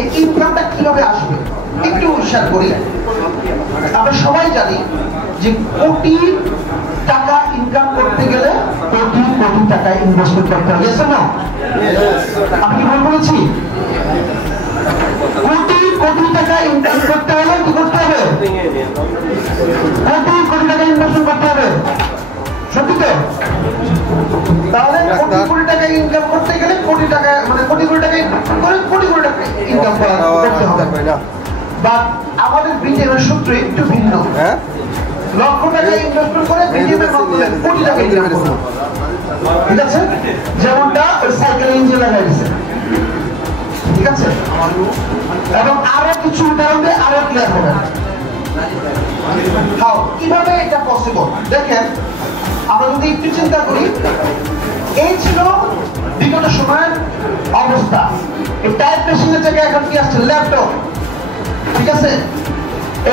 এই ইনকামটা কিভাবে আসবে একটু শেয়ার করি। আমরা সবাই জানি যে কোটি টাকা ইনকাম করতে গেলে কোটি কোটি টাকা ইনভেস্টমেন্ট করতে হবে। yes or no? আমি ভুল বলেছি? কোটি কোটি টাকা ইনকাম করতে হলে কি করতে হবে? কোটি কোটি টাকা ইনভেস্টমেন্ট করতে হবে। সত্যি তো? তাহলে কোটি কোটি টাকা ইনকাম করতে গেলে কোটি টাকা মানে কোটি কোটি টাকা করে কোটি কোটি টাকা ইনকাম করতে হবে। বাট আমাদের ব্রিটেনের সূত্র একটু ভিন্ন। লক্ষ টাকা ইনভেস্টমেন্ট করে ব্রিটেনের মাধ্যমে কোটি টাকা ইনকাম করতে হবে। ঠিক আছে? যেমনটা ওই সাইকেল ইঞ্জিন লাগাই দিয়েছে। ঠিক আছে? এবং আরো কিছু উদাহরণ দিয়ে আরো ক্লিয়ার হবে। কিভাবে এটা পসিবল দেখেন, আমরা যদি একটু চিন্তা করি, এই ছিল বিগত সময়ের অবস্থা। এই টাইপ মেশিনের জায়গায় এখন কি আসছে? ল্যাপটপ। ঠিক আছে?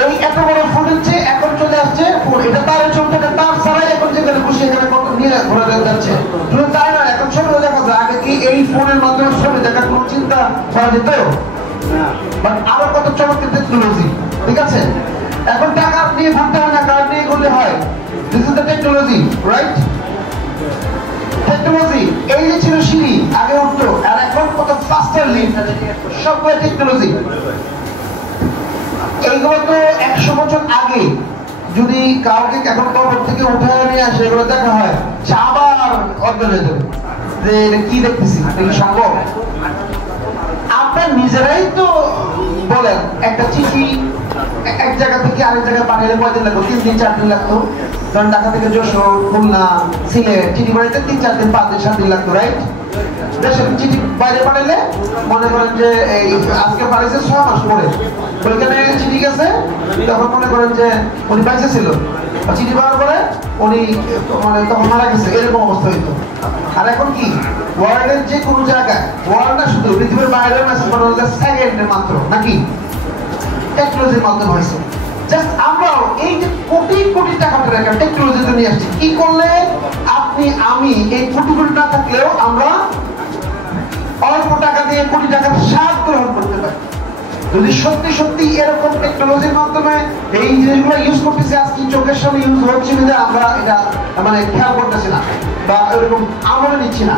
এই এত বড় ফোনের চেয়ে এখন চলে আসছে ফোন। এটা তারে চলতে, এটা তার ছাড়াই এখন যেখানে খুশি এখানে কত নিয়ে ঘোরা যাচ্ছে। শুধু তাই না, এখন ছবি দেখা যায়। আগে কি এই ফোনের মাধ্যমে ছবি দেখার কোনো চিন্তা করা যেত? বাট আরো কত চমৎকার টেকনোলজি। ঠিক আছে? এখন টাকা নিয়ে ঘুরতে হয় না, কার্ড নিয়ে ঘুরলে হয়। This is the technology, right? Technology এই যে ছিল সিঁড়ি আগে উঠতো, আর এখন কত ফাস্টার লিফট, সবগুলো টেকনোলজি। এইগুলো তো 100 বছর আগে যদি কাউকে এখন কবর থেকে উঠে নিয়ে আসে, এগুলো দেখা হয় আবার অজ্ঞান হয়ে যাবে যে এটা কি দেখতেছি, এটা সম্ভব? আপনার নিজেরাই তো বলেন, একটা চিঠি এক জায়গা থেকে আরেক জায়গায় পাঠালে কয়দিন লাগতো? 3 দিন 4 দিন লাগতো। কারণ ঢাকা থেকে যশোর, খুলনা, সিলেট চিঠি পাঠাতে 3 4 দিন 5 দিন 7 দিন লাগতো, রাইট? দেশের চিঠি বাইরে পাঠালে মনে করেন যে এই আজকে পাঠিয়েছে 6 মাস পরে, ওইখানে চিঠি গেছে, তখন মনে করেন যে উনি বাইসে ছিল, চিঠি পাওয়ার পরে উনি মানে তখন মারা গেছে, এরকম অবস্থা হইতো। আর এখন কি ওয়ার্ল্ডের যে কোনো জায়গায়, ওয়ার্ল্ড না শুধু পৃথিবীর বাইরের মেসেজ পাঠানো যায় সেকেন্ডের মাত্র, নাকি? টেকনোলজির মাধ্যমে হয়েছে। জাস্ট আমরাও এই যে কোটি কোটি টাকাটা একটা টেকনোলজিতে নিয়ে আসছি। কি করলে আপনি আমি এই কোটি কোটি না থাকলেও আমরা অল্প টাকা দিয়ে কোটি টাকার স্বাদ গ্রহণ করতে পারি। যদি সত্যি সত্যি এরকম টেকনোলজির মাধ্যমে এই জিনিসগুলো ইউজ করতেছি, আজকে চোখের সামনে ইউজ হচ্ছে না, আমরা এটা মানে খেয়াল করতেছি না বা এরকম আমলে নিচ্ছি না,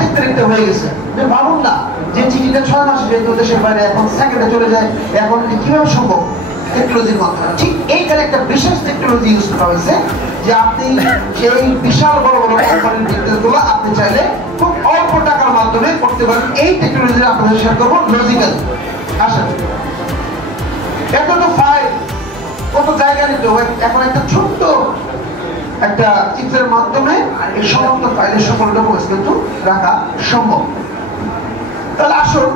দেখতে দেখতে হয়ে গেছে। ভাবুন না যে চিঠিটা 6 মাস যেহেতু দেশের বাইরে, এখন সেকেন্ডে চলে যায়। এখন কিভাবে সম্ভব? টেকনোলজির মাধ্যমে। ঠিক এইখানে একটা বিশেষ টেকনোলজি ইউজ করা হয়েছে যে আপনি সেই বিশাল বড় বড় কোম্পানির বিজনেসগুলো আপনি চাইলে খুব অল্প টাকার মাধ্যমে করতে পারেন। এই টেকনোলজি আপনাদের শেয়ার করবো। লজিক্যাল আসেন, এত তো ফাইল কত জায়গা নিতে হয়, এখন একটা ছোট্ট একটা চিত্রের মাধ্যমে এই সমস্ত ফাইলের সকল ডকুমেন্টস কিন্তু রাখা সম্ভব। তাহলে আসুন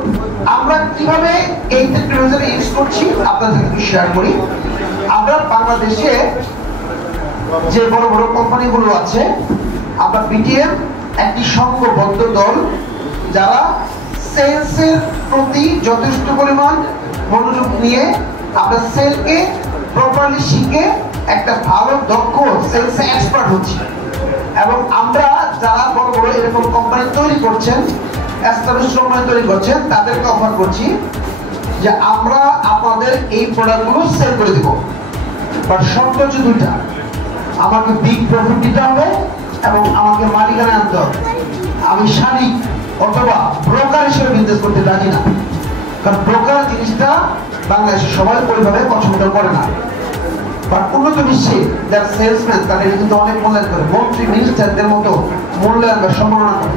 আমরা কিভাবে এই টেকনোলজি ইউজ করছি আপনাদের সাথে শেয়ার করি। আমরা বাংলাদেশে যে বড় বড় কোম্পানিগুলো আছে, আমরা বিটিএম একটি সংঘবদ্ধ দল যারা সেলসের প্রতি যথেষ্ট পরিমাণ মনোযোগ নিয়ে আমরা সেলকে প্রপারলি শিখে একটা ভালো দক্ষ সেলস এক্সপার্ট হচ্ছি। এবং আমরা যারা বড় বড় এরকম কোম্পানি তৈরি করছেন, এস্টাবলিশ কোম্পানি তৈরি করছেন, তাদেরকে অফার করছি যে আমরা আপনাদের এই প্রোডাক্টগুলো সেল করে দিব। বাট শর্ত হচ্ছে 2টা, আমাকে বিগ প্রফিট দিতে হবে এবং আমাকে মালিকানা আনতে হবে। আমি শারীরিক অথবা ব্রোকার হিসেবে বিজনেস করতে রাজি না, কারণ ব্রোকার জিনিসটা বাংলাদেশে সবাই ওইভাবে পছন্দ করে না। বাট উন্নত বিশ্বে যারা সেলসম্যান তারা কিন্তু অনেক মূল্যায়ন করে, মন্ত্রী মিনিস্টারদের মতো মূল্যায়ন বা সম্মাননা করে।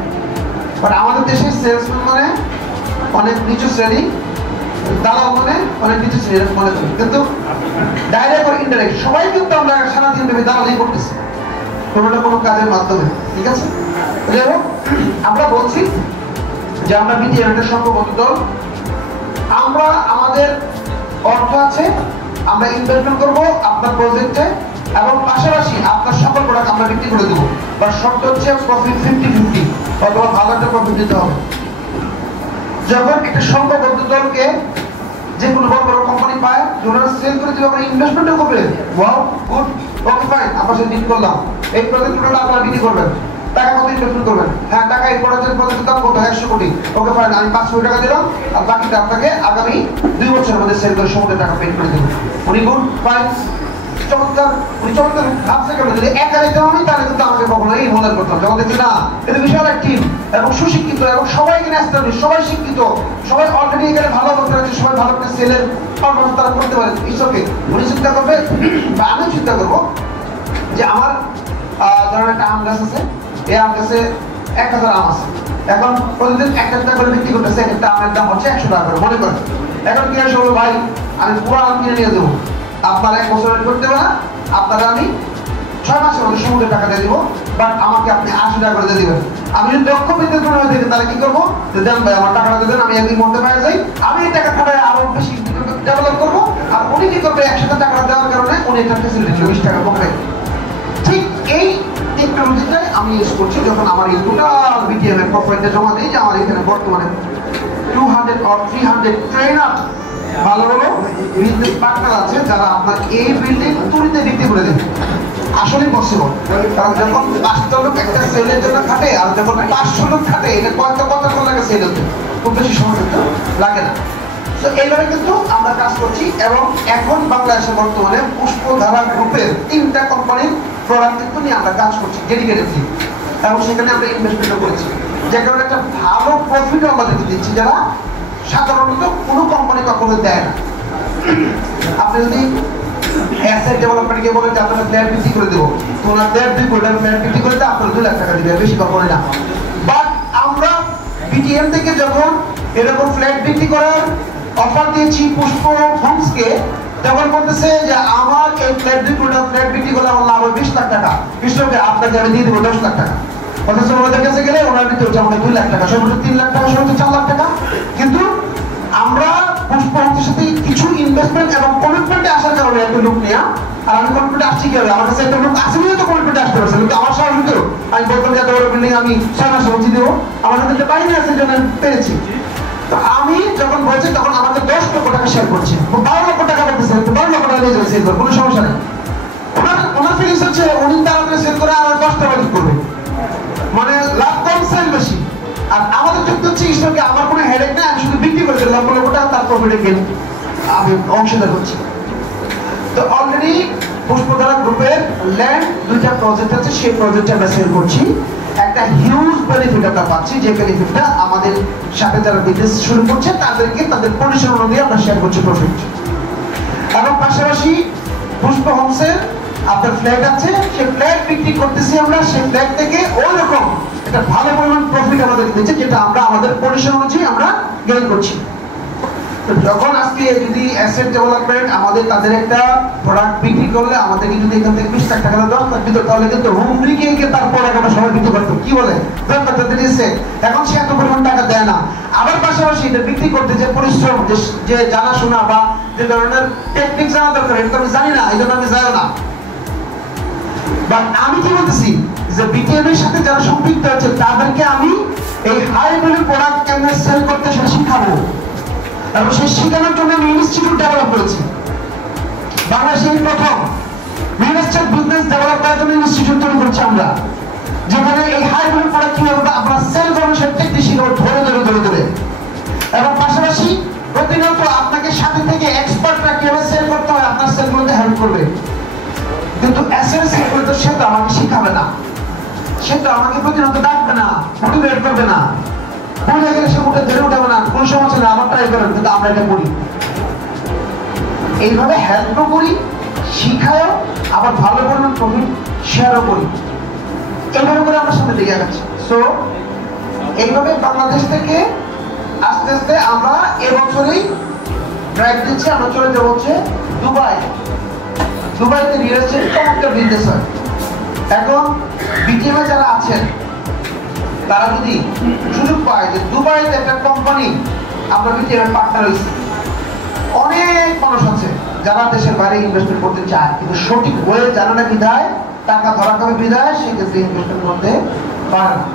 বাট আমাদের দেশে সেলসম্যান মানে অনেক নিচু শ্রেণী, দালাল মানে অনেক নিচু শ্রেণী মনে করি। কিন্তু ডাইরেক্ট বা ইনডাইরেক্ট সবাই কিন্তু আমরা সারাদিন ভেবে দালালি করতেছি কোনো না কোনো কাজের মাধ্যমে। ঠিক আছে? যাই হোক, আমরা বলছি যে আমরা বিটিএম একটা সংঘবদ্ধ দল। আমরা আমাদের অর্থ আছে, আমরা ইনভেস্টমেন্ট করবো আপনার প্রজেক্টে এবং পাশাপাশি আপনার সকল প্রোডাক্ট আমরা বিক্রি করে দেবো। বা শর্ত হচ্ছে প্রফিট 50-50 অথবা ভালো একটা প্রফিট দিতে হবে। যখন একটা সংঘবদ্ধ দলকে যে কোনো বড় বড় কোম্পানি পায়, ওনারা সেল করে দিবে, আমরা ইনভেস্টমেন্টও করবে। ওয়াও, গুড, ওকে ফাইন, আপনার সাথে ডিল করলাম, এই প্রজেক্টগুলো আপনারা বিক্রি করবেন। টাকা কত ইনভেস্টমেন্ট করবেন? হ্যাঁ, টাকা এই প্রজেক্টের দাম কত? 100 কোটি। ওকে ফাইন, আমি 5 কোটি টাকা দিলাম, আর বাকিটা আপনাকে আগামী 2 বছরের মধ্যে সেল করে সমুদ্রের টাকা পেড করে দেবো। উনি গুড ফাইন, চমৎকার। উনি চমৎকার ভাবছে কেন? যদি একা দিতাম আমি, তাহলে কিন্তু আমাকে কখনো এই মনে করতাম। যখন দেখছি না, এটা বিশাল এক টিম এবং সুশিক্ষিত এবং সবাই এখানে আসতে পারে, সবাই শিক্ষিত, সবাই অলরেডি এখানে ভালো করতে পারছে, সবাই ভালো একটা সেলের পারফরমেন্স তারা করতে পারে। ঈশ্বরকে উনি চিন্তা করবে বা আমিও চিন্তা করবো যে আমার ধরেন একটা আম গাছ আছে, এই আম গাছে 1000 আম আছে, এখন প্রতিদিন একটা করে বিক্রি করতেছে, একটা আমের দাম হচ্ছে 100 টাকা করে মনে করেন। এখন কি আসে বলবো, ভাই আমি পুরো আম কিনে নিয়ে দেবো, আপনার 1 বছর ওয়েট করতে পারে, আপনারা আমি 6 মাসের মধ্যে সমুদ্রের টাকা দিয়ে দিব, বাট আমাকে আপনি 80 টাকা করে দিয়ে দিবেন। আমি যদি দক্ষ বিদ্যুৎ হয়ে থাকি, তাহলে কি করবো? দেন ভাই আমার টাকাটা দেবেন, আমি একদিন মধ্যে পাই যাই, আমি এই টাকা খাটায় আরো বেশি ডেভেলপ করবো। আর উনি কি করবে? একসাথে টাকাটা দেওয়ার কারণে উনি একটা ফেসিলিটি 20 টাকা কমবে। ঠিক এই টেকনোলজিটাই আমি ইউজ করছি যখন আমার এই টোটাল বিটিএম এর প্রফাইলটা জমা দিই, যে আমার এখানে বর্তমানে 200 or 300 ট্রেনার ভালো ভালো বিজনেস পার্টনার আছে, যারা আপনার এই বিল্ডিং তুলিতে বিক্রি করে দেবে। আসলে পসিবল, কারণ যখন 5টা লোক একটা সেলের জন্য খাটে, আর যখন 500 লোক খাটে, এটা কত লাগে সেল হতে, খুব বেশি সময় কিন্তু লাগে না। তো এইভাবে কিন্তু আমরা কাজ করছি এবং এখন বাংলাদেশে বর্তমানে পুষ্পধারা গ্রুপের 3টা কোম্পানির প্রোডাক্ট কিন্তু নিয়ে আমরা কাজ করছি ডেডিকেটেডলি, এবং সেখানে আমরা ইনভেস্টমেন্টও করেছি, যে কারণে একটা ভালো প্রফিটও আমাদেরকে দিচ্ছি, যারা সাধারণত কোনো কোম্পানি কখনো দেয় না। আপনি যদি অ্যাসেট ডেভেলপমেন্টকে বলেন যে আপনারা ফ্ল্যাট বিক্রি করে দেবো, তো ওনার ফ্ল্যাট বিক্রি করে আপনারা 2 লাখ টাকা দিবেন, বেশি কখনো না। বাট আমরা বিটিএম থেকে যখন এরকম ফ্ল্যাট বিক্রি করার অফার দিয়েছি পুষ্প হোমসকে, তখন বলতেছে যে আমার এই ফ্ল্যাট বিক্রি করলে আমার লাভ হবে 20 লাখ টাকা, কৃষককে আপনাকে আমি দিয়ে দেবো 10 লাখ টাকা। অথচ ওনাদের কাছে গেলে ওনার দিতে হচ্ছে আমাকে 2 লাখ টাকা, সর্বোচ্চ 3 লাখ টাকা, সর্বোচ্চ 4 লাখ টাকা। কিন্তু আমরা পুষ্প হোমসের সাথে কিছু ইনভেস্টমেন্ট এবং কমিটমেন্টে আসার কারণে একটা লোক নেওয়া, আর আমি কমিটমেন্টে আসছি কি হবে? আমার কাছে একটা লোক আসে নিয়ে তো কমিটমেন্টে আসতে পারছে, কিন্তু আমার সাহস হতো আমি বলতাম যে এত বড় বিল্ডিং আমি 6 মাস বলছি দেবো, আমার কাছে বাইরে আছে জন্য আমি পেরেছি। তো আমি যখন বলছি তখন আমাকে 10 লক্ষ টাকা শেয়ার করছে, 12 লক্ষ টাকা করতেছে, 12 লক্ষ টাকা নিয়ে যাবে সেল করে, কোনো সমস্যা নেই। ওনার ফিলিংস হচ্ছে উনি তাড়াতাড়ি সেল করে আর 10 টাকা করবে, মানে লাভ কম সেল বেশি। আর আমাদের যুক্ত হচ্ছে ঈশ্বরকে আমার কোনো হেডেক নেই, আমি শুধু বিক্রি করে দিলাম লক্ষ টাকা, তার প্রফিটে গেল আমি অংশীদার হচ্ছি। তো অলরেডি পুষ্পধারা গ্রুপের ল্যান্ড 2টা প্রজেক্ট আছে, সেই প্রজেক্টে আমরা সেল করছি। একটা হিউজ বেনিফিট আমরা পাচ্ছি, যে বেনিফিটটা আমাদের সাথে যারা বিজনেস শুরু করছে তাদেরকে তাদের পরিসর অনুযায়ী আমরা শেয়ার করছি প্রফিট। এবং পাশাপাশি পুষ্প হোমসের আপনার ফ্ল্যাট আছে, সেই ফ্ল্যাট বিক্রি করতেছি আমরা, সেই ফ্ল্যাট থেকে ওই রকম একটা ভালো পরিমাণ প্রফিট আমাদের দিচ্ছে, যেটা আমরা আমাদের পরিসর অনুযায়ী আমরা গেইন করছি। যখন আজকে যদি অ্যাসেট ডেভেলপমেন্ট আমাদের তাদের একটা প্রোডাক্ট বিক্রি করলে আমাদেরকে যদি এখান থেকে 20 লাখ টাকা 10 লাখ দিত, তাহলে কিন্তু হুমরি কে তারপর আমরা সবাই দিতে পারতাম। কি বলে এখন সে এত পরিমাণ টাকা দেয় না। আবার পাশাপাশি এটা বিক্রি করতে যে পরিশ্রম, যে জানাশোনা বা যে ধরনের টেকনিক জানা দরকার, এটা আমি জানি না, এই জন্য আমি যাই না। বাট আমি কি বলতেছি যে বিটিএম এর সাথে যারা সম্পৃক্ত আছে তাদেরকে আমি এই হাই ভ্যালু প্রোডাক্ট কেমনে সেল করতে সেটা শিখাবো, এবং সেই শেখানোর জন্য আমি ইনস্টিটিউট ডেভেলপ করেছি। বাংলাদেশের প্রথম রিয়েল এস্টেট বিজনেস ডেভেলপ করার জন্য ইনস্টিটিউট তৈরি করছি আমরা, যেখানে এই হাই ভ্যালু প্রোডাক্ট কিভাবে আপনারা সেল করবেন সেই টেকনিক শিখাবো ধরে। এবং পাশাপাশি প্রতিনিয়ত আপনাকে সাথে থেকে এক্সপার্টরা কিভাবে সেল করতে হয় আপনার সেলগুলোতে হেল্প করবে। কিন্তু অ্যাসেট সেল করতে সে তো আমাকে শিখাবে না, সে তো আমাকে প্রতিনিয়ত ডাকবে না, মোটিভেট করবে না, বলে গেলে সে মুখে ধরে উঠাবে না, কোনো সমস্যা নেই আমার ট্রাই করেন, কিন্তু আমরা এটা করি। এইভাবে হেল্পও করি, শিখায়ও, আবার ভালো পরিমাণ প্রফিট শেয়ারও করি। এইভাবে করে আমরা সামনে দিকে যাচ্ছি। সো এইভাবে বাংলাদেশ থেকে আস্তে আস্তে আমরা এবছরই ড্রাইভ দিচ্ছি, আমরা চলে যাবো হচ্ছে দুবাইতে রিয়েল এস্টেট চমৎকার বিজনেস হয়। এখন বিটিএম এ যারা আছেন তারা যদি সুযোগ পায় যে দুবাইতে একটা কোম্পানি আমরা বিটিএম এর পার্টনার হয়েছি, অনেক মানুষ আছে যারা দেশের বাইরে ইনভেস্টমেন্ট করতে চায়, কিন্তু সঠিক ওয়ে জানে না বিধায়, টাকা ধরা খাবে বিধায় সেক্ষেত্রে ইনভেস্টমেন্ট করতে পারে না।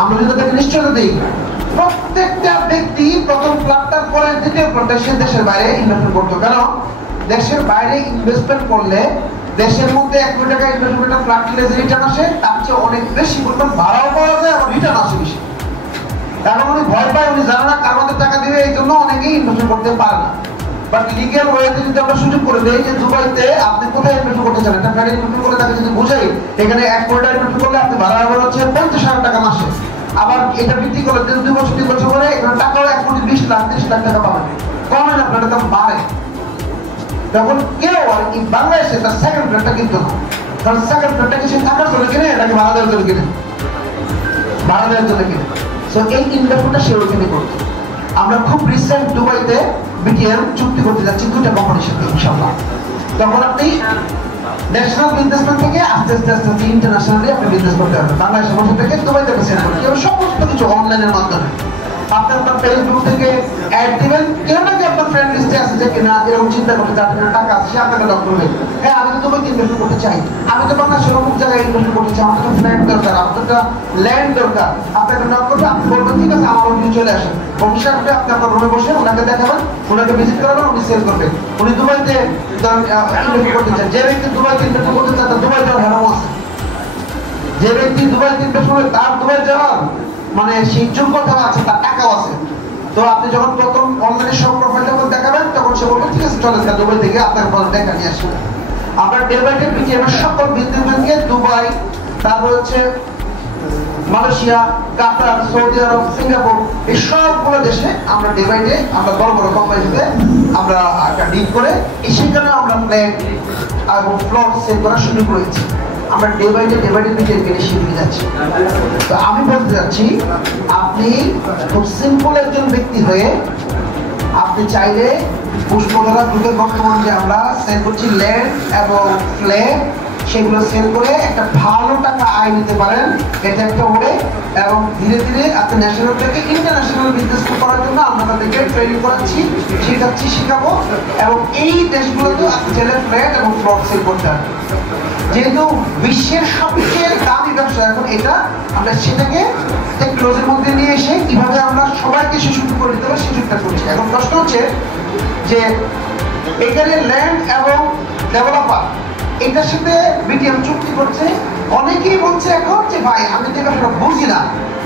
আমরা যদি তাদেরকে নিশ্চয়তা দিই, প্রত্যেকটা ব্যক্তি প্রথম প্ল্যাটটার পরে দ্বিতীয় প্ল্যাটে সে দেশের বাইরে ইনভেস্টমেন্ট করতো। কেন? দেশের বাইরে ইনভেস্টমেন্ট করলে দেশের মধ্যে 1 কোটি টাকা ইনভেস্ট করে একটা ফ্ল্যাট কিনলে যে রিটার্ন আসে তার চেয়ে অনেক বেশি পরিমাণ ভাড়াও পাওয়া যায়, আবার রিটার্ন আসে বেশি। এখন উনি ভয় পায়, উনি জানে না কার মধ্যে টাকা দিবে, এই জন্য অনেকেই ইনভেস্ট করতে পারে না। বাট লিগ্যাল ওয়েতে যদি আমরা সুযোগ করে দেই যে দুবাইতে আপনি কোথায় ইনভেস্ট করতে চান, একটা ফ্ল্যাট ইনভেস্ট করে তাকে যদি বোঝাই এখানে 1 কোটি টাকা ইনভেস্ট করলে আপনি ভাড়া হবে হচ্ছে 50,000 টাকা মাসে, আবার এটা বৃদ্ধি করলে 2 বছর 3 বছর পরে এখানে টাকাও 1 কোটি 20 লাখ 30 লাখ টাকা পাবেন, কমে না, আপনার দাম বাড়ে। তখন কেউ আর কি বাংলাদেশে তার সেকেন্ড ফ্ল্যাটটা কিনতো না, কারণ সেকেন্ড ফ্ল্যাটটা কি সে থাকার জন্য কিনে, এটাকে ভাড়া দেওয়ার জন্য কিনে, ভাড়া দেওয়ার জন্য কিনে। সো এই ইনভেস্টমেন্টটা সে ওইখানে করতো। আমরা খুব রিসেন্ট দুবাইতে বিটিএম চুক্তি করতে যাচ্ছি 2টা কোম্পানির সাথে ইনশাআল্লাহ। তখন আপনি ন্যাশনাল বিজনেসম্যান থেকে আস্তে আস্তে আস্তে আস্তে ইন্টারন্যাশনালি আপনি বিজনেস করতে পারবেন। বাংলাদেশের মধ্যে থেকে দুবাইতে সেল করতে পারবেন, সমস্ত কিছু অনলাইনের মাধ্যমে। আপনি আপনার ফেসবুক থেকে অ্যাড দিবেন, কেউ নাকি আপনার ফ্রেন্ড লিস্টে আছে যে কিনা এরকম চিন্তা করতে যাদের টাকা আছে, সে আপনাকে ডক্টর করবে, হ্যাঁ আমি তো দুবাইতে ইনভেস্ট করতে চাই, আমি তো বাংলাদেশের অমুক জায়গায় ইনভেস্ট করতে চাই, আমার একটা ফ্ল্যাট দরকার, আমার একটা ল্যান্ড দরকার, আপনাকে নক করবে, আপনি বলবেন ঠিক আছে আমার অফিসে চলে আসেন। অফিসে আসলে আপনি আপনার রুমে বসে ওনাকে দেখাবেন, ওনাকে ভিজিট করাবেন, উনি সেল করবেন। উনি দুবাইতে ইনভেস্ট করতে চান, যে ব্যক্তি দুবাইতে ইনভেস্ট করতে চান তার দুবাই যাওয়ার হেরামো আছে। যে ব্যক্তি দুবাইতে ইনভেস্ট করবে তার দুবাই যাওয়ার মানে সেই যোগ্যতা আছে, তার টাকাও আছে। তো আপনি যখন প্রথম অনলাইনে সব প্রোফাইল যখন দেখাবেন তখন সে বলবে ঠিক আছে চলেন দুবাই থেকে আপনার পরে দেখা নিয়ে আসবেন। আমরা ডে বাই ডে বিটিএমের সকল বিজনেসম্যানকে দুবাই, তারপর হচ্ছে মালয়েশিয়া, কাতার, সৌদি আরব, সিঙ্গাপুর, এই সবগুলো দেশে আমরা ডে বাই ডে আমরা বড় বড় কোম্পানির সাথে আমরা একটা ডিল করে সেখানে আমরা ফ্ল্যাট এবং ফ্লোর সেল করা শুরু করেছি। আমরা ডে বাই ডে বিটিএমকে শিখে যাচ্ছি। তো আমি বলতে যাচ্ছি আপনি খুব সিম্পল একজন ব্যক্তি হয়ে আপনি চাইলে পুষ্পধারা গ্রুপের বর্তমান যে আমরা সেল করছি ল্যান্ড এবং ফ্ল্যাট, সেগুলো সেল করে একটা ভালো টাকা আয় নিতে পারেন, এটা একটা হবে। এবং ধীরে ধীরে আপনি ন্যাশনাল থেকে ইন্টারন্যাশনাল বিজনেস করার জন্য আমরা তাদেরকে ট্রেনিং করাচ্ছি, শেখাচ্ছি, শেখাবো। এবং এই দেশগুলোতেও আপনি চাইলে ফ্ল্যাট এবং প্লট সেল করতে পারেন। যেহেতু বিশ্বের সবচেয়ে দামি ব্যবসা এখন এটা, আমরা সেটাকে ক্লোজের মধ্যে নিয়ে এসে কিভাবে আমরা সবাইকে সুযোগ করে দিতে পারি সুযোগটা করছি। এখন প্রশ্ন হচ্ছে যে এখানে ল্যান্ড এবং ডেভেলপার এটার সাথে বিটিএম চুক্তি করছে। অনেকেই বলছে এখন যে ভাই আমি যে ব্যবসা বুঝি না,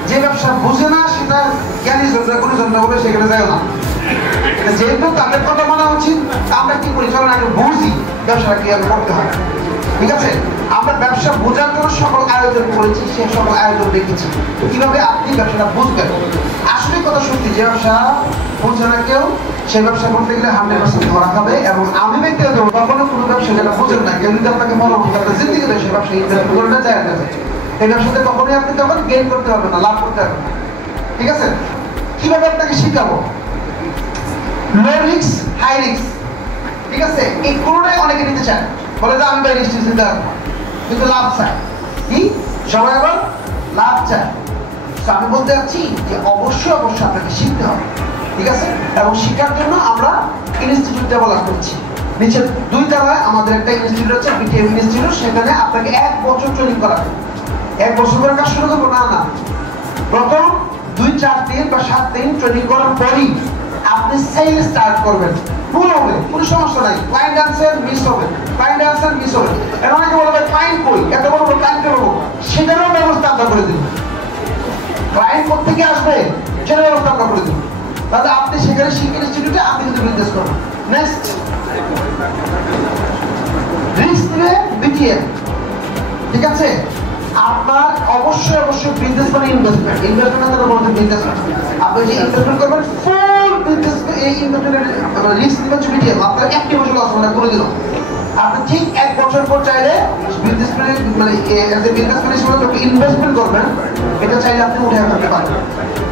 যে ব্যবসা বুঝে না সেটা জ্ঞানী জনরা কোনো জনরা বলে সেখানে যায় না। যেহেতু তাদের কথা মানা উচিত, আমরা কি করি চলেন আগে বুঝি ব্যবসাটা কিভাবে করতে হয়। ঠিক আছে, আমরা ব্যবসা বোঝার জন্য সকল আয়োজন করেছি, সে সকল আয়োজন দেখেছি কিভাবে আপনি ব্যবসাটা বুঝবেন। আসলে কথা সত্যি, যে ব্যবসা বুঝে না কেউ সে ব্যবসা করতে গেলে 100% ধরা খাবে। এবং আমি ব্যক্তিগত কখনো কোনো ব্যবসা যেটা বুঝেন না, কেউ যদি আপনাকে বলো আপনার জিন্দিগি দেয় সে ব্যবসা ইনভেস্ট করে না যায়, এই ব্যবসাতে কখনোই আপনি তখন গেইন করতে পারবেন না, লাভ করতে পারবেন না। ঠিক আছে, কিভাবে আপনাকে শিখাবো? Low risk high risk. ঠিক আছে, এই কোনোটাই অনেকে নিতে চায়, বলে যে আমি বাইরে রিস্ক নিতে পারবো, কিন্তু লাভ চায়। কি সবাই আবার লাভ চায়। আমি বলতে যাচ্ছি যে অবশ্যই অবশ্যই আপনাকে শিখতে হবে। ঠিক আছে, এবং শিক্ষার জন্য আমরা ইনস্টিটিউট ডেভেলপ করছি। নিচে 2 তলায় আমাদের একটা ইনস্টিটিউট আছে, বিটিএম ইনস্টিটিউট। সেখানে আপনাকে 1 বছর ট্রেনিং করাবে। 1 বছর করে কাজ শুরু করবো না, না, প্রথম 2-4 দিন বা 7 দিন ট্রেনিং করার পরই আপনি সেল স্টার্ট করবেন। ভুল হবে কোনো সমস্যা নাই, ক্লায়েন্ট আনসার মিস হবে, ক্লায়েন্ট আনসার মিস হবে। এর অনেকে বলবে ক্লায়েন্ট কই, এত বড় ক্লায়েন্ট করবো, সেটারও ব্যবস্থা আমরা করে দিব। ক্লায়েন্ট কোথেকে আসবে সেটার ব্যবস্থা আমরা করে দিব। তাহলে আপনি সেখানে শিক্ষা ইনস্টিটিউটে আপনি কিন্তু বিজনেস করবেন। নেক্সট, রিস্ক নিবে বিটিএম। ঠিক আছে, আপনার অবশ্যই অবশ্যই বিজনেস মানে ইনভেস্টমেন্ট। ইনভেস্টমেন্ট আমরা বলতে বিজনেসমেন্ট। আপনি যে ইনভেস্টমেন্ট করবেন ফুল বিজনেস, এই ইনভেস্টমেন্টের রিস্ক নিবেন বিটিএম। আপনার একটি বছর লস আমরা করে দিলাম। আপনি ঠিক 1 বছর পর চাইলে বিজনেসম্যান মানে এজ এ বিজনেসম্যান হিসেবে যখন ইনভেস্টমেন্ট করবেন, এটা চাইলে আপনি উঠে করতে পারেন।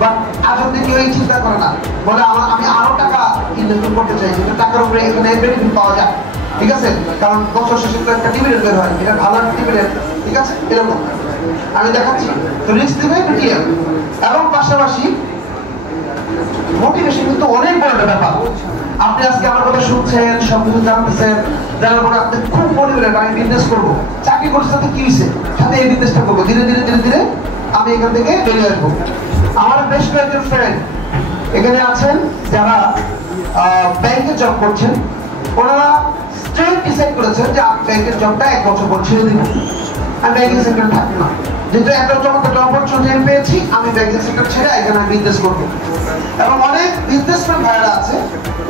বাট আজ অব্দি কেউ এই চিন্তা করে না, বলে আমি আরো টাকা ইনভেস্টমেন্ট করতে চাই, কিন্তু টাকার উপরে এখানে বেনিফিট পাওয়া যায়। ঠিক আছে, কারণ বছর শেষে তো একটা ডিভিডেন্ড বের হয়, এটা ভালো একটা ডিভিডেন্ড। ঠিক আছে, এরকম আমি দেখাচ্ছি। তো রিস্ক দিবে বিটিএম, এবং পাশাপাশি মোটিভেশন কিন্তু অনেক বড় ব্যাপার। আপনি আজকে আমার কথা শুনছেন, সবকিছু জানতেছেন, জানার পরে আপনি খুব মোটিভেটেড, আমি বিজনেস করবো। চাকরি করতে সাথে কি হয়েছে, সাথে এই বিজনেসটা করবো, ধীরে ধীরে ধীরে ধীরে আমি এখান থেকে বেরিয়ে আসবো। আমার বেশ কয়েকজন ফ্রেন্ড এখানে আছেন যারা ব্যাংকে জব করছেন। ওনারা স্ট্রেট ডিসাইড করেছেন যে আপনি ব্যাংকের জবটা 1 বছর পর ছেড়ে দিবেন, আমি ব্যাংকিং সেক্টরে থাকবো না, যেহেতু একটা চমৎকার অপরচুনিটি আমি পেয়েছি, আমি ব্যাংকিং সেক্টর ছেড়ে এখানে বিজনেস করবো। এবং অনেক বিজনেসম্যান ভাইরা আছে,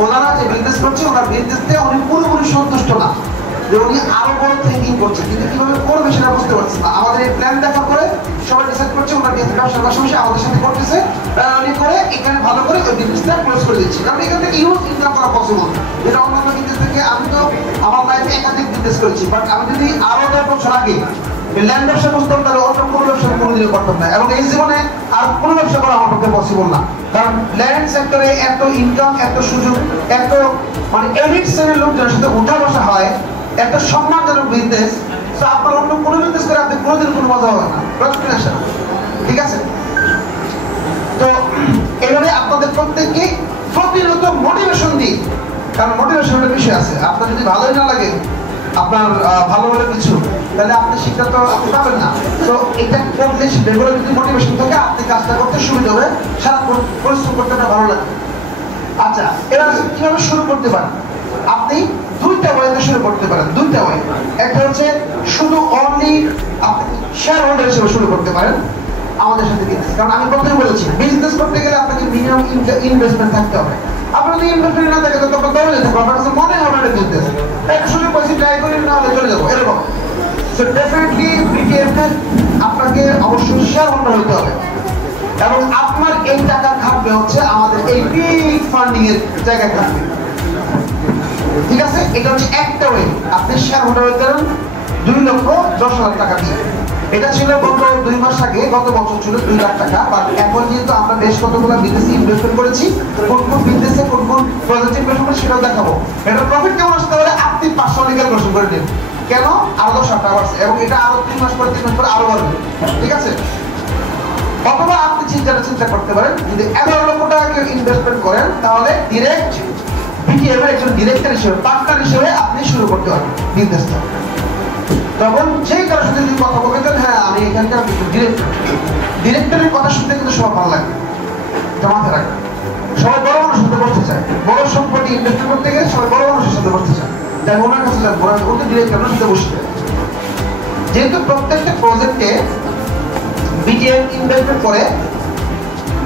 ওনারা যে বিজনেস করছে ওনার বিজনেসতে উনি পুরোপুরি সন্তুষ্ট না, যে উনি আরো বড় থিঙ্কিং করছে, কিন্তু কিভাবে করবে সেটা বুঝতে পারছে না। আমাদের এই প্ল্যান দেখার পরে সবাই ডিসাইড করছে ওনার ব্যবসার পাশাপাশি আমাদের সাথে করতেছে, উনি করে এখানে ভালো করে ওই বিজনেসটা ক্লোজ করে দিচ্ছে, কারণ এখান থেকে ইউজ ইনকাম করা পসিবল। এটা অন্যান্য বিজনেস থেকে আমি তো আমার লাইফে একাধিক বিজনেস করেছি, বাট আমি যদি আরো 10 বছর আগে ল্যান্ড ব্যবসা করতাম তাহলে অন্য কোনো ব্যবসা কোনোদিনও করতাম না, এবং এই জীবনে আর কোনো ব্যবসা করা আমার পক্ষে পসিবল না, কারণ ল্যান্ড সেক্টরে এত ইনকাম, এত সুযোগ, এত মানে এলিট শ্রেণীর লোকজনের সাথে উঠা বসা হয়, এত সম্মানজনক বিজনেস, তো আপনার অন্য কোনো বিজনেস করে আপনি কোনোদিন কোনো মজা হবে না, ঠিক আছে? তো এইভাবে আপনাদের প্রত্যেককে প্রতিনিয়ত মোটিভেশন দিই, কারণ মোটিভেশনের বিষয় আছে। আপনার যদি ভালোই না লাগে আপনার ভালো বলে কিছু, তাহলে আপনি শিক্ষা তো আপনি পাবেন না। তো এটা করলে রেগুলার যদি মোটিভেশন থাকে আপনি কাজটা করতে সুবিধা হবে, সারাক্ষণ পরিশ্রম করতে আপনার ভালো লাগে। আচ্ছা, এবার কিভাবে শুরু করতে পারেন? আপনি দুইটা ওয়েতে শুরু করতে পারেন, দুইটা ওয়ে। একটা হচ্ছে শুধু অনলি আপনি শেয়ার হোল্ডার হিসেবে শুরু করতে পারেন আমাদের সাথে বিজনেস, কারণ আমি প্রথমে বলেছি বিজনেস করতে গেলে আপনাকে মিনিমাম ইনভেস্টমেন্ট থাকতে হবে। আপনার যদি ইনভেস্টমেন্ট না থাকে তো আপনার দৌড়ে যেতে হবে, আপনার কাছে মনে হবে না বিজনেস, একটা সুযোগ পাইছি ট্রাই করি, না হলে চলে যাবো, এরকম। সো ডেফিনেটলি বিটিএফ আপনাকে অবশ্যই শেয়ার হোল্ডার হতে হবে, এবং আপনার এই টাকা খাটবে হচ্ছে আমাদের এই বিগ ফান্ডিং এর জায়গায় খাটবে, ঠিক আছে? এটা হচ্ছে একটা ওয়ে। আপনি শেয়ার হোল্ডার হতে পারেন 2,10,000 টাকা দিয়ে। এটা ছিল গত 2 মাস আগে, গত বছর ছিল 2 লাখ টাকা, বাট এখন যেহেতু আমরা বেশ কতগুলো বিজনেসে ইনভেস্টমেন্ট করেছি, কোন কোন বিজনেসে কোন কোন প্রজেক্টে ইনভেস্টমেন্ট করে সেটাও দেখাবো। এটা প্রফিট কেমন আসতে পারে আপনি পার্সোনালি ক্যালকুলেশন করে নিন, কেন আরো 10 টাকা বাড়ছে, এবং এটা আরো 3 মাস পরে 3 মাস পরে আরো বাড়বে, ঠিক আছে? অথবা আপনি চিন্তা করতে পারেন, যদি 11 লক্ষ টাকা কেউ ইনভেস্টমেন্ট করেন তাহলে ডিরেক্ট বিটিএম এর একজন ডিরেক্টর হিসেবে, পার্টনার হিসেবে আপনি শুরু করতে পারেন বিজনেসটা। তখন সেই কারোর সাথে যদি কথা বলতেন, হ্যাঁ আমি এখানকার ডিরেক্টরের কথা শুনতে কিন্তু সবার ভালো লাগে, এটা মাথায় রাখবেন। সবাই বড় মানুষের সাথে বসতে চায়, বড় সম্পত্তি ইনভেস্ট করতে গেলে সবাই বড় মানুষের সাথে বসতে চায়, তাই ওনার কাছে যান, ও তো ডিরেক্টরের সাথে বসতে। যেহেতু প্রত্যেকটা প্রজেক্টে বিটিএম ইনভেস্টমেন্ট করে,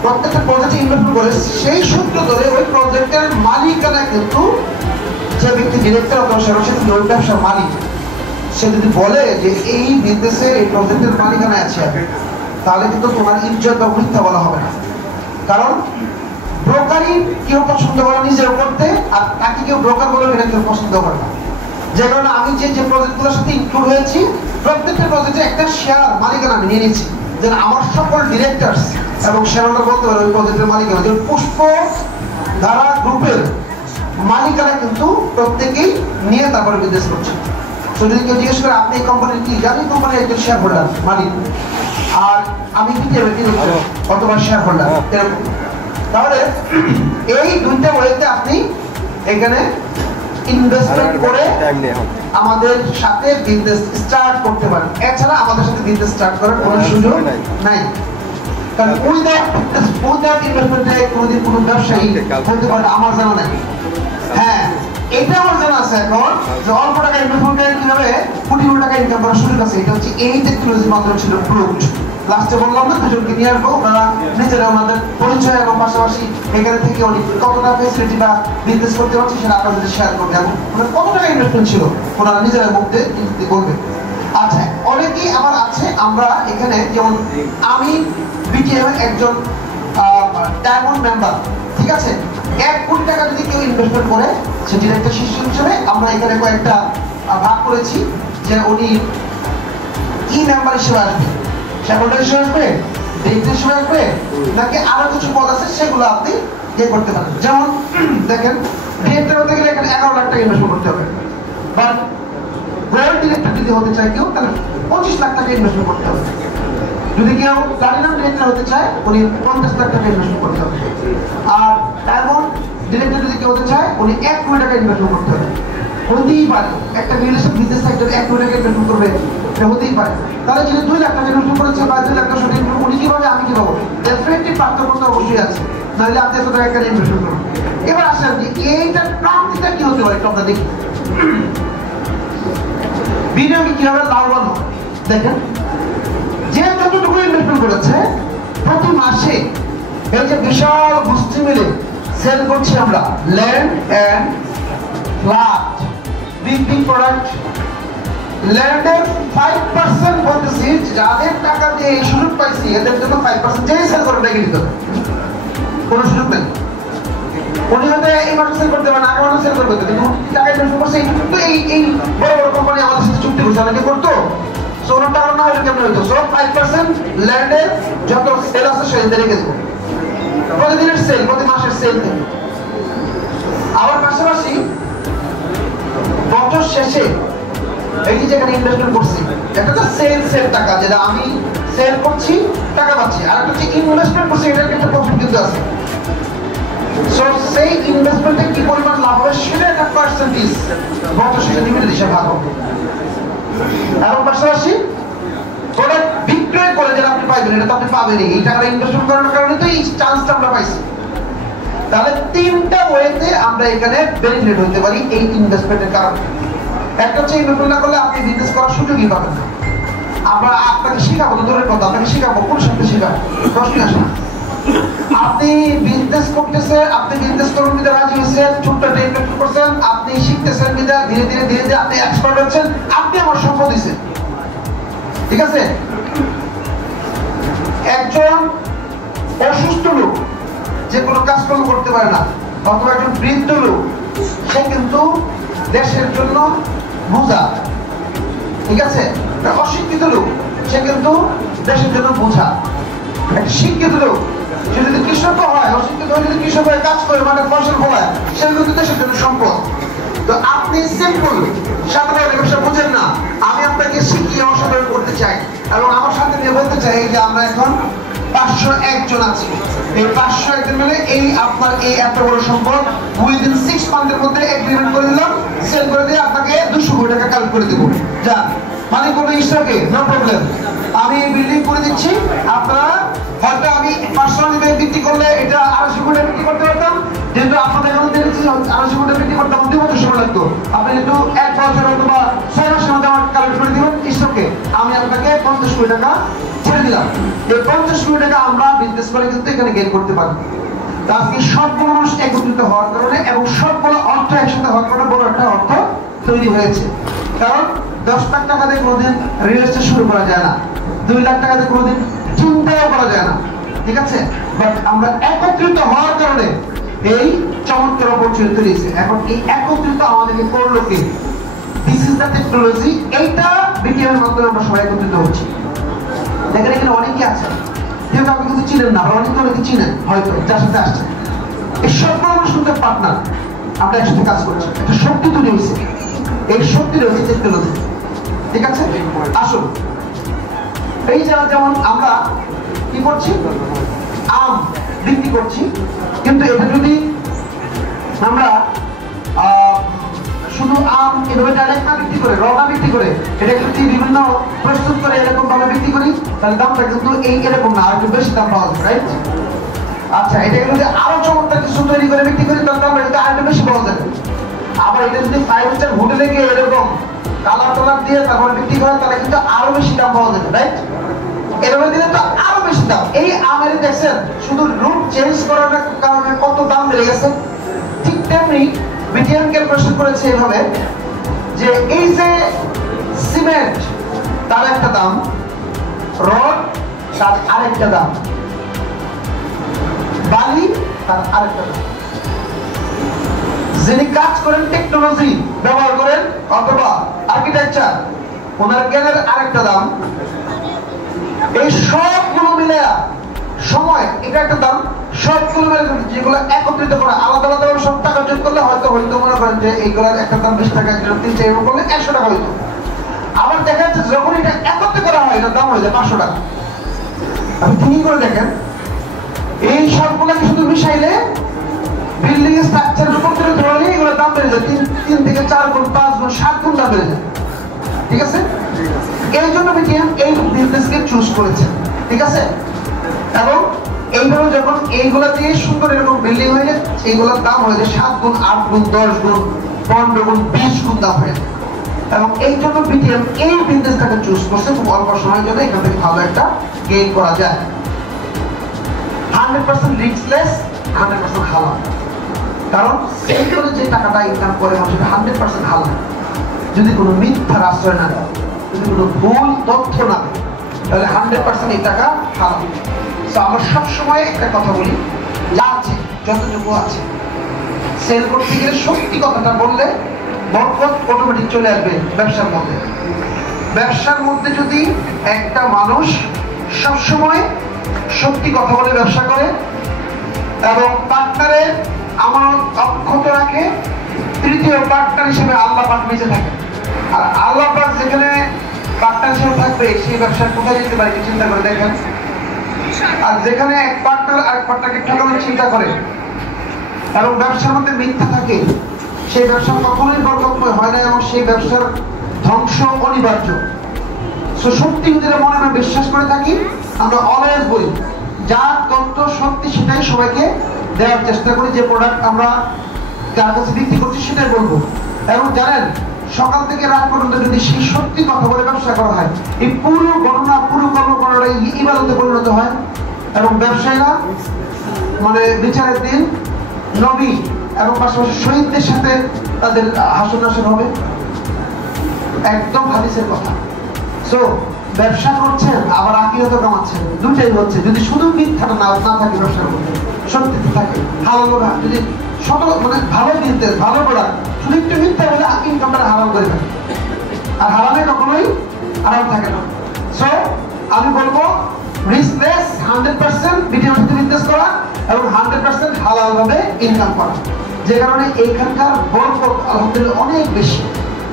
প্রত্যেকটা প্রজেক্টে ইনভেস্টমেন্ট করে, সেই সূত্র ধরে ওই প্রজেক্টের মালিকানা কিন্তু যে ব্যক্তি ডিরেক্টর অথবা সরাসরি ওই ব্যবসার মালিক, সে যদি বলে যে এই বিজনেসে এই প্রজেক্টের মালিকানা আছে, তাহলে কিন্তু তোমার ইজ্জত বা মিথ্যা বলা হবে না, কারণ ব্রোকারি কেউ পছন্দ করে নিজেও করতে, আর তাকে কেউ ব্রোকার বলে এটা কেউ পছন্দ করে না। যে কারণে আমি যে প্রজেক্টগুলোর সাথে ইনক্লুড হয়েছি, প্রত্যেকটা প্রজেক্টে একটা শেয়ার মালিকানা আমি নিয়ে নিয়েছি, যেন আমার সকল ডিরেক্টরস এবং শেয়ারহোল্ডার বলতে পারে ওই প্রজেক্টের মালিকানা। যেমন পুষ্প ধারা গ্রুপের মালিকানা কিন্তু প্রত্যেকেই নিয়ে তারপরে বিজনেস করছে। তো যদি কেউ জিজ্ঞেস করে আপনি এই কোম্পানির কি, জানি কোম্পানির একজন শেয়ার হোল্ডার মালিক, আর আমি ডিরেক্টর অথবা শেয়ার হোল্ডার, এরকম। তাহলে এই দুইটা ওয়েতে আপনি এখানে ইনভেস্টমেন্ট করে আমাদের সাথে বিজনেস স্টার্ট করতে পারেন। এছাড়া আমাদের সাথে বিজনেস স্টার্ট করার কোনো সুযোগ নাই, কারণ উইদাউট ইনভেস্টমেন্টে কোনোদিন কোনো ব্যবসায়ী বলতে পারে আমার জানা নাই। হ্যাঁ, এটা আমার জানা আছে এখন, যে অল্প টাকা ইনভেস্টমেন্ট করে কিভাবে কোটি কোটি টাকা ইনকাম করার সুযোগ আছে। এটা হচ্ছে এই টেকনোলজির মাধ্যমে ছিল প্রুভড। লাস্টে বললাম না, দুজনকে নিয়ে আসবো, ওনারা নিজেরা ওনাদের পরিচয় এবং পাশাপাশি এখানে থেকে অনেক কতটা ফেসিলিটি বা বিজনেস করতে পারছে সেটা আপনাদের শেয়ার করবে, এবং কত টাকা ইনভেস্টমেন্ট ছিল ওনারা নিজেরা মুখতে করবে। আচ্ছা, অনেকেই আমার আছে, আমরা এখানে যেমন আমি বিটিএম এর একজন ডায়মন্ড মেম্বার, ঠিক আছে? 1 কোটি টাকা যদি কেউ ইনভেস্টমেন্ট করে, সে ডিরেক্টর শিষ্য হিসেবে আমরা এখানে কয়েকটা ভাগ করেছি, যে উনি কি মেম্বার হিসেবে আসবে, শেয়ারহোল্ডার হিসেবে আসবে, ডিরেক্টর হিসেবে আসবে, নাকি আরো কিছু পদ আছে সেগুলো আপনি ইয়ে করতে পারেন। যেমন দেখেন, ডিরেক্টর হতে গেলে এখানে 11 লাখ টাকা ইনভেস্টমেন্ট করতে হবে, বাট গোল্ড ডিরেক্টর যদি হতে চায় কেউ, তাহলে 25 লাখ টাকা ইনভেস্টমেন্ট করতে হবে। যদি কেউ প্লাটিনাম ডিরেক্টর হতে চায় উনি 50 লাখ টাকা ইনভেস্টমেন্ট করতে হবে, আর ডায়মন্ড ডিরেক্টর যদি কেউ হতে চায় উনি 1 কোটি টাকা ইনভেস্টমেন্ট করতে হবে। হতেই পারে একটা রিয়েলিস্টিক বিজনেস সেক্টরে 1 কোটি টাকা ইনভেস্টমেন্ট করবে, এটা হতেই পারে। তাহলে যিনি 2 লাখ টাকা ইনভেস্টমেন্ট করেছে বা 2 লাখ টাকা উনি কিভাবে, আমি কিভাবে, ডেফিনেটলি পার্থক্য তো অবশ্যই আছে, নাহলে আপনি এত টাকা ইনভেস্টমেন্ট করবেন। এবার আসেন যে এইটার প্রাপ্তিটা কি হতে পারে একটু আমরা দেখি। বিনিয়োগে কিভাবে লাভবান হবে দেখেন। যে যতটুকু ইনভেস্টমেন্ট করেছে প্রতি মাসে এই যে বিশাল গোষ্ঠী মিলে সেল করছি আমরা land and flat, big product. ল্যান্ডের 5% বলতেছি, যাদের টাকা দিয়ে এই সুযোগ পাইছি এদের জন্য 5% যেই সেল করে রেখে দিতে হবে, কোনো সুযোগ নেই। উনি হয়তো এই মাসে সেল করতে পারেন, আগে মাসে সেল করতে, কিন্তু টাকা ইনভেস্ট করছে। কিন্তু এই বড় বড় কোম্পানি আমাদের সাথে চুক্তি করছে, অনেকে করতো, সো ওনার টাকা না হলে কেমন হইতো। সো 5% ল্যান্ডের যত সেল আছে সেল রেখে দেবো, প্রতিদিনের সেল, প্রতি মাসের সেল থেকে। আবার পাশাপাশি বছর শেষে এই যে যেখানে ইনভেস্টমেন্ট করছি, একটা তো সেল টাকা, যেটা আমি সেল করছি টাকা পাচ্ছি, আর একটা হচ্ছে ইনভেস্টমেন্ট করছি, এটার একটা প্রফিট কিন্তু আছে। সো সেই ইনভেস্টমেন্টে কি পরিমাণ লাভ হবে সেটা একটা পার্সেন্টেজ বছর শেষে লিমিটেড হিসেবে ভাগ হবে। এবং পাশাপাশি প্রোডাক্ট বিক্রয় করে যেটা আপনি পাইবেন, এটা তো আপনি পাবেনই, এই টাকাটা ইনভেস্টমেন্ট করার কারণে তো এই চান্সটা আমরা পাইছি। তাহলে তিনটা ওয়েতে আমরা এখানে বেনিফিট হতে পারি এই ইনভেস্টমেন্টের কারণে। একটা হচ্ছে ইনভেস্টমেন্ট না করলে আপনি বিজনেস করার সুযোগই পাবেন না। আমরা আপনাকে শিখাবো, দূরের কথা, আপনাকে শিখাবো, কোন সাথে শিখাবো, প্রশ্ন আসে না। আপনি বিজনেস করতেছেন, আপনি বিজনেস করুন বিদে রাজি হয়েছেন, ছোট্ট ইনভেস্ট করছেন, আপনি শিখতেছেন বিদে ধীরে ধীরে ধীরে ধীরে আপনি এক্সপার্ট হচ্ছেন, আপনি আমার সম্পদ দিচ্ছেন, ঠিক আছে। একজন অসুস্থ লোক যে কোনো কাজকর্ম করতে পারে না, অথবা একজন বৃদ্ধ লোক, সে কিন্তু দেশের জন্য বোঝা, ঠিক আছে। অশিক্ষিত লোক সে কিন্তু দেশের জন্য বোঝা। একটা শিক্ষিত লোক সে যদি কৃষক হয়, অশিক্ষিত হয়ে যদি কৃষক হয়ে কাজ করে, মানে ফসল ফলায়, সে কিন্তু দেশের জন্য সম্পদ। তো আপনি সিম্পল সাধারণ ব্যবসা বুঝেন না, আমি আপনাকে শিখিয়ে অসাধারণ করতে চাই, এবং আমার সাথে নিয়ে বলতে চাই যে আমরা এখন 501 জন আছি। এই 501 জন মানে এই আপনার এই এত বড় সম্পদ উইদিন 6 মান্থের মধ্যে এগ্রিমেন্ট করে দিলাম, সেল করে দিয়ে আপনাকে 200 কোটি টাকা কালেক্ট করে দেবো। যান, মানে কোনো ইস্যুকে নো প্রবলেম, আমি বিল্ডিং করে দিচ্ছি। আপনারা হয়তো আমি পার্সোনালি বিক্রি করলে এটা 250 কোটি বিক্রি করতে পারতাম, যেহেতু আপনাদের এখানে দেখেছি 250 কোটি বিক্রি করতে আমার 2 বছর সময় লাগতো। আপনি কিন্তু 1 বছর অথবা 6 মাসের মধ্যে আমার কালেক্ট করে দিবেন ইস্যুকে, আমি আপনাকে 50 কোটি টাকা ছেড়ে দিলাম। এই 50 কোটি টাকা আমরা বিজনেস করে কিন্তু এখানে গেইন করতে পারবো। আজকে সবগুলো মানুষ একত্রিত হওয়ার কারণে এবং সবগুলো অর্থ একসাথে হওয়ার কারণে বড় একটা অর্থ তৈরি হয়েছে। কারণ 10 লাখ টাকা দিয়ে কোনোদিন রিয়েল এস্টেট শুরু করা যায় না, 2 লাখ টাকা দিয়ে কোনোদিন চিন্তাও করা যায় না, ঠিক আছে। বাট আমরা একত্রিত হওয়ার কারণে এই চমৎকার অপরচুনিটি তৈরি হয়েছে। এখন এই একত্রিত আমাদেরকে করলো কি? This is the technology. এইটা বিটিএম এর মাধ্যমে আমরা সবাই একত্রিত হচ্ছি। দেখেন এখানে অনেকে আছে যেহেতু আপনি কিন্তু চিনেন না, অনেকে চিনেন হয়তো, যার সাথে আসছে। এই সবগুলো আমার সুন্দর পার্টনার, আমরা একসাথে কাজ করছি, একটা শক্তি তৈরি হয়েছে। এই শক্তি রয়েছে টেকনোলজি, ঠিক আছে। আসুন, এই যেমন আমরা কি করছি, আম বিক্রি করছি, কিন্তু এটা যদি আমরা শুধু আম এভাবে ডাইরেক্ট না বিক্রি করে, রওনা বিক্রি করে, এটা যদি বিভিন্ন প্রস্তুত করে এরকম ভাবে বিক্রি করি, তাহলে দামটা কিন্তু এরকম না, আর একটু বেশি দাম পাওয়া যাবে, রাইট? আচ্ছা, এটাকে যদি আরো চমৎকার কিছু তৈরি করে বিক্রি করি, তাহলে দামটা কিন্তু আরেকটু বেশি পাওয়া যাবে। আবার এটা যদি 5 স্টার হোটেলে গিয়ে এরকম কালার টালার দিয়ে তারপর বিক্রি করে, তাহলে কিন্তু আরো বেশি দাম পাওয়া যাবে, রাইট? এরকম দিলে তো আরো বেশি দাম। এই আমের দেখছেন শুধু রুট চেঞ্জ করার কারণে কত দাম বেড়ে গেছে। ঠিক তেমনি বিটিএম ক্যালকুলেশন করেছে এভাবে যে এই যে সিমেন্ট তার একটা দাম, রড তার আরেকটা দাম, বালি তার আরেকটা দাম। যিনি কাজ করেন টেকনোলজি ব্যবহার করেন অথবা আর্কিটেকচার, ওনার জ্ঞানের আরেকটা দাম। এই সবগুলো মিলে সময় এটা একটা দাম, সবগুলো মিলে যেগুলো একত্রিত করা আলাদা আলাদা সব টাকা যোগ করলে হয়তো মনে করেন যে এইগুলোর একটা দাম 20 টাকা, 3 টাকা করলে 100 টাকা হইতো। আবার দেখা যাচ্ছে যখন এটা একত্রিত করা হয় এটার দাম হয়ে যায় 500 টাকা। আপনি ঠিক করে দেখেন, এই সবগুলোকে শুধু মিশাইলে বিল্ডিং এর স্ট্রাকচারের উপর থেকে ধরলে এগুলোর দাম বেড়ে যায় 3 থেকে 4 গুণ, 5 গুণ, 7 গুণ দাম বেড়ে যায়, ঠিক আছে। এই জন্য বিটিএম এই বিজনেসকে চুজ করেছে, ঠিক আছে। এবং এইভাবে যখন এইগুলা দিয়ে সুন্দর এরকম বিল্ডিং হয়ে যায়, এইগুলোর দাম হয়ে যায় 7 গুণ, 8 গুণ, 10 গুণ, 15 গুণ, 20 গুণ দাম হয়ে যায়। এবং এই জন্য বিটিএম এই বিজনেসটাকে চুজ করছে খুব অল্প সময়ের জন্য এখান থেকে ভালো একটা গেইন করা যায়। 100% রিস্কলেস, 100% হালাল। কারণ সেল করে যে টাকাটা ইনকাম করে মানুষ 100% হালাল। যদি কোনো মিথ্যার আশ্রয় না দেয়, যদি কোনো ভুল তথ্য না দেয়, তাহলে 100% এই টাকা হালাল। তো আমরা সবসময় একটা কথা বলি, যা আছে যতটুকু আছে সেল করতে গেলে সত্যি কথাটা বললে বরকত অটোমেটিক চলে আসবে ব্যবসার মধ্যে। ব্যবসার মধ্যে যদি একটা মানুষ সবসময় সত্যি কথা বলে ব্যবসা করে এবং পার্টনারের আমানত অক্ষত রাখে, তৃতীয় পার্টনার হিসেবে আল্লাহ পাক বেঁচে থাকে। আর আল্লাহ পাক যেখানে পার্টনার হিসেবে থাকবে সেই ব্যবসা কোথায় যেতে পারে চিন্তা করে দেখেন। আর যেখানে এক পার্টনার আরেক পার্টনারকে ঠকানোর চিন্তা করে এবং ব্যবসার মধ্যে মিথ্যা থাকে, সেই ব্যবসা কখনোই বরকতময় হয় না এবং সেই ব্যবসার ধ্বংস অনিবার্য। সত্যি যদি মনে আমরা বিশ্বাস করে থাকি, আমরা অলওয়েজ বলি যা তথ্য সত্যি সেটাই সবাইকে দেওয়ার চেষ্টা করি। যে প্রোডাক্ট আমরা যার কাছে বিক্রি করছি সেটাই বলবো। এবং জানেন, সকাল থেকে রাত পর্যন্ত যদি সেই সত্যি কথা বলে ব্যবসা করা হয়, এই পুরো ঘটনা পুরো কর্মকরণটা ইবাদতে পরিণত হয় এবং ব্যবসায়ীরা মানে বিচারের দিন নবী এবং পাশাপাশি শহীদদের সাথে তাদের হাসন নাসন হবে। একদম হাদিসের কথা। সো ব্যবসা করছেন আবার আকিরাতও কামাচ্ছেন, দুটাই হচ্ছে। যদি শুধু মিথ্যাটা না থাকে ব্যবসার মধ্যে, সত্যি থাকে, হালাল যদি মানে ভালো বিজনেস ভালো প্রোডাক্ট, শুধু একটু মিথ্যা বলে ইনকামটা হারাম করে থাকে, আর হারামে কখনোই আরাম থাকে না। সো আমি বলবো রিস্কলেস 100% বিটিএম সাথে বিজনেস করা এবং 100% হালাল ভাবে ইনকাম করা। যে কারণে এইখানকার বরকত আলহামদুলিল্লাহ অনেক বেশি।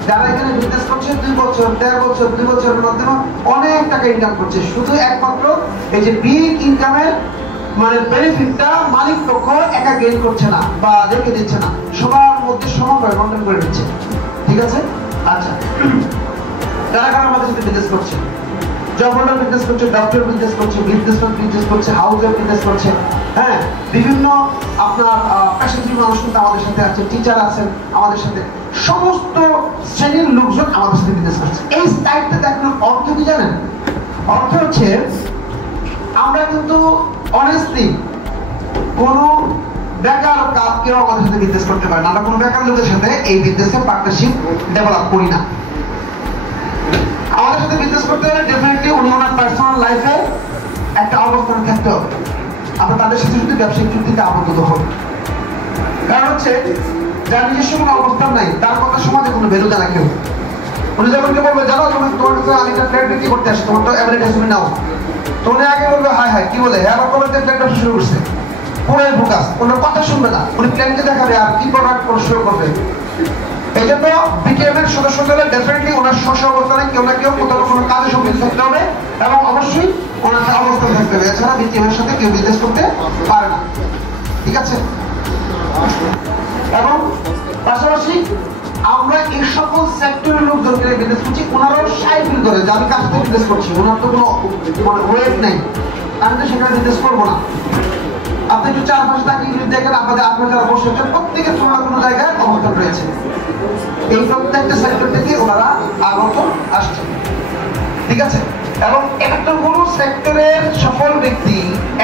যারা এখানে বিজনেস করছে 2 বছর 1.5 বছর 2 বছরের মাধ্যমে অনেক টাকা ইনকাম করছে, শুধু একমাত্র এই যে বিগ ইনকামের মানে বেনিফিটটা মালিক পক্ষ একা গেইন করছে না বা রেখে দিচ্ছে না, সবার মধ্যে সমানভাবে বন্টন করে দিচ্ছে। ঠিক আছে? আচ্ছা, যারা কারা আমাদের সাথে বিজনেস করছে, জব হোল্ডার বিজনেস করছে, ডক্টর বিজনেস করছে, বিজনেস করছে, হাউসের বিজনেস করছে, হ্যাঁ, বিভিন্ন আপনার পেশাজীবী মানুষ কিন্তু আমাদের সাথে আছে, টিচার আছেন আমাদের সাথে, সমস্ত শ্রেণীর লোকজন আমাদের সাথে বিজনেস করছে। এই সাইডটা দেখানোর অর্থ কি জানেন? অর্থ হচ্ছে আমরা কিন্তু অনেস্টলি কোনো বেকার কেউ আমাদের সাথে বিজনেস করতে পারে না। আমরা কোনো বেকার লোকের সাথে এই বিজনেসে পার্টনারশিপ ডেভেলপ করি না। আমাদের সাথে বিজনেস করতে হলে ডেফিনেটলি উনি ওনার পার্সোনাল লাইফে একটা অবস্থানে থাকতে হবে। আমরা তাদের সাথে যদি ব্যবসায়িক চুক্তিতে আবদ্ধ হব, কারণ হচ্ছে যার নিজস্ব কোনো অবস্থান নাই তার কথা সমাজে কোনো ভ্যালু দেয় না কেউ। উনি যখন কেউ বলবে জানো তুমি তোমার কাছে আমি একটা ফ্ল্যাট বিক্রি করতে আসি, তোমার তো অ্যাভারেজ তুমি নাও, তো উনি আগে বলবে হাই হাই কি বলে, হ্যাঁ আমার কবে থেকে ফ্ল্যাট ব্যবসা শুরু করছে, পুরোই ফোকাস, কোনো কথা শুনবে না, উনি প্ল্যানকে দেখাবে আর কি প্রোডাক্ট শুরু করবে। এই জন্য বিটিএম এর সদস্য দলে ডেফিনেটলি ওনার স্ব অবস্থানে কেউ না কেউ কোথাও কোনো কাজে সম্পৃক্ত থাকতে হবে এবং অবশ্যই ওনার অবস্থান থাকতে হবে, এছাড়া বিটিএম এর সাথে কেউ বিজনেস করতে পারে না। ঠিক আছে? এবং পাশাপাশি আমরা এই সকল সেক্টরের লোকজনকে বিজনেস করছি, ওনারাও সাই ফিল করে যে আমি কাজ থেকে বিজনেস করছি, ওনার তো কোনো ওয়েট নেই, আমি তো সেখানে বিজনেস করবো না। আপনি একটু চারপাশে তাকিয়ে যদি দেখেন আপনাদের আপনার যারা বসে আছেন প্রত্যেকের কোনো জায়গায় অবস্থান রয়েছে, এই প্রত্যেকটা সেক্টর থেকে ওনারা আগত আসছে। ঠিক আছে? এবং এতগুলো সেক্টরের সফল ব্যক্তি,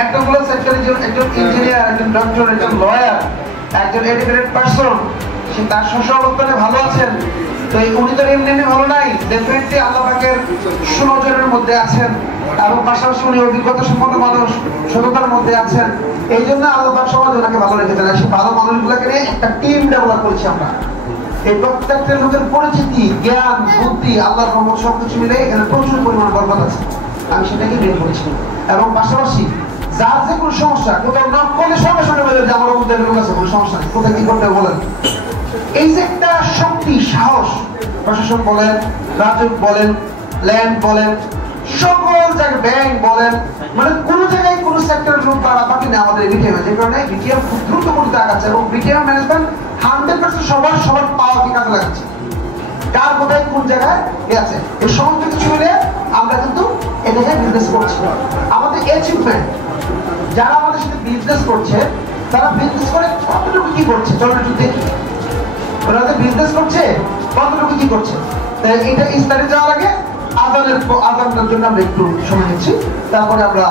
এতগুলো সেক্টরে একজন ইঞ্জিনিয়ার, একজন ডক্টর, একজন লয়ার, একজন এডুকেটেড পারসন, সে তার অবস্থানে ভালো আছেন, তো উনি তো এমনি ভালো নাই, ডেফিনেটলি আল্লাহ পাকের সুনজরের মধ্যে আছেন এবং পাশাপাশি উনি অভিজ্ঞতা সম্পন্ন মানুষ, সততার মধ্যে আছেন। এই জন্য আল্লাহ পাক সমাজ ওনাকে ভালো রেখেছেন। সেই ভালো মানুষগুলোকে নিয়ে একটা টিম ডেভেলপ করেছি আমরা। এই প্রত্যেকটা লোকের পরিচিতি, জ্ঞান, বুদ্ধি, আল্লাহর রহমত সবকিছু মিলে এখানে প্রচুর পরিমাণ বরকত আছে, আমি সেটাকে বের করেছি। এবং পাশাপাশি যার যে কোনো সমস্যা কোথাও নক করলে সঙ্গে সঙ্গে বলে যে আমার মধ্যে লোক আছে, কোনো সমস্যা নেই, কোথায় কি করতে বলেন। এই যে একটা শক্তি, সাহস, প্রশাসন বলেন, রাজক বলেন, ল্যান্ড বলেন, সকল জায়গায় ব্যাংক বলেন, মানে কোন জায়গায় কোন সেক্টরের লোক তারা বাকি নেই আমাদের বিটিএম। যে কারণে বিটিএম খুব দ্রুত গতিতে আগাচ্ছে এবং বিটিএম ম্যানেজমেন্ট 100% সবার পাওয়ারকে কাজে লাগাচ্ছে। কার কোথায় কোন জায়গায় আছে এই সমস্ত কিছু মিলে আমরা কিন্তু এখানে বিজনেস করছি। আমাদের অ্যাচিভমেন্ট, যারা আমাদের সাথে বিজনেস করছে তারা বিজনেস করে কতটুকু কি করছে চলো একটু দেখি। ওরা বিজনেস করছে কতটুকু কি করছে। এটা ইফতারে যাওয়ার আগে আজানটার জন্য আমরা একটু সময় নিচ্ছি, তারপরে আমরা